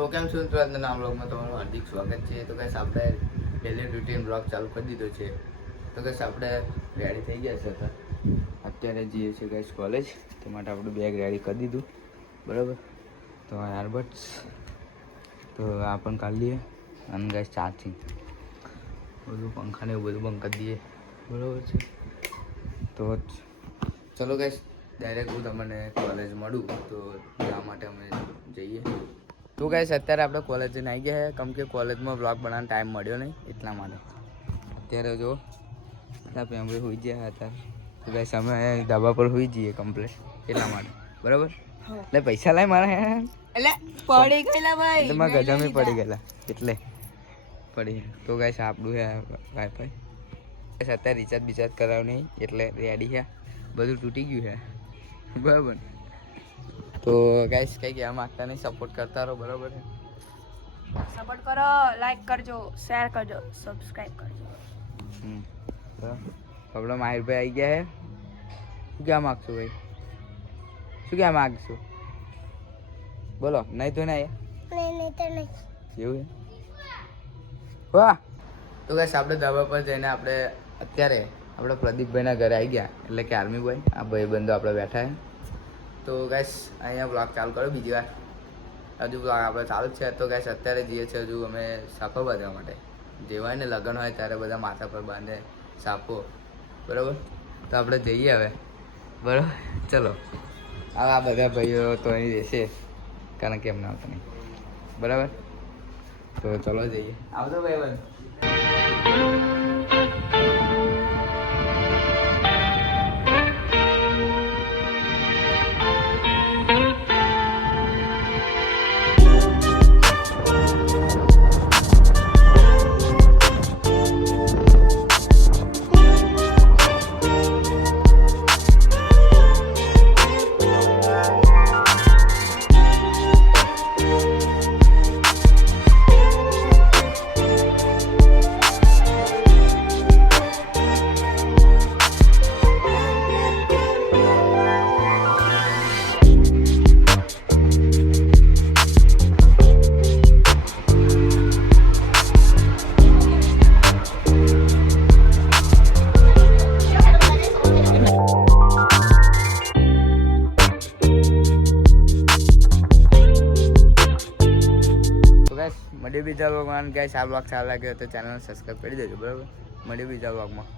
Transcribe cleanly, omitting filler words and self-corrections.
તો કેમ છો મિત્રો, આજના બ્લોગમાં તમારું હાર્દિક સ્વાગત છે. તો ગાઈસ આપણે ડેલી રૂટીન બ્લોગ ચાલુ કરી દીધો છે. તો ગાઈસ આપણે રેડી થઈ ગયા છે. અત્યારે જઈએ છીએ ગાઈસ કોલેજ, તે માટે આપણું બેગ રેડી કરી દીધું બરાબર. તો એરબડ્સ તો આ પણ કાઢી લઈએ અને ગાઈસ ચાર્જિંગ બધું પંખાને એવું બધું બંધ કરી દઈએ બરાબર છે. તો ચલો ગાઈસ ડાયરેક્ટ હું તમને કોલેજ મળું, તો જવા માટે અમે જઈએ. તો ગાઈસ અત્યારે આપણે કોલેજ જઈને આવી ગયા છે, કેમ કે કોલેજમાં બ્લોગ બનાવવાનો ટાઈમ મળ્યો નહીં એટલા માટે. અત્યારે જો બધા ફેમિલી હોઈ ગયા હતા, તો ગાઈસ અમે ધાબા પર હોઈ જઈએ કમ્પ્લેટ એટલા માટે બરાબર. એટલે પૈસા લાય મારા એટલે પડી ગયેલા ભાઈ, એટલે મારા ગજામાં પડી ગયેલા એટલે પડી. તો ગાઈસ આપણું છે વાઈફાઈ, અત્યારે રિચાર્જ બિચાર્જ કરાવ નહીં એટલે રેડી છે, બધું તૂટી ગયું છે બરાબર. તો ગાઈસ કઈ કહેવા માંગતા નહીં, સપોર્ટ કરતા રહો બરાબર છે. સપોર્ટ કરો, લાઈક કરજો, શેર કરજો, સબસ્ક્રાઇબ કરજો. આપણે માહિરભાઈ આવી ગયા છે. શું કહેવા માગશો ભાઈ, શું કહેવા માગશો બોલો? નહીં તો નહીં એવું છે વાહ. તો ગાઈસ આપણે ધાબા પર જઈને આપણે અત્યારે આપણે પ્રદીપભાઈના ઘરે આવી ગયા, એટલે કે આર્મી ભાઈ આ ભાઈબંધો આપણે બેઠા છે. તો ગાઈસ અહીંયા બ્લોગ ચાલુ કર્યો બીજી વાર, હજુ બ્લોગ આપણે ચાલુ જ છે. તો ગાઈસ અત્યારે જઈએ છીએ હજુ અમે સાપો બાંધવા માટે. જેવાય ને લગ્ન હોય ત્યારે બધા માથા પર બાંધે સાપો બરાબર. તો આપણે જઈએ હવે બરાબર. ચલો આ બધા ભાઈઓ તો અહીં રહેશે, કારણ કે એમને આવતા નહીં બરાબર. તો ચલો જઈએ, આવતો ભાઈ. મળીએ બીજા બ્લોગમાં. ગાઈસ આ બ્લોગ સારો લાગ્યો તો ચેનલને સબસ્ક્રાઈબ કરી દેજો બરાબર. મળીએ બીજા બ્લોગમાં.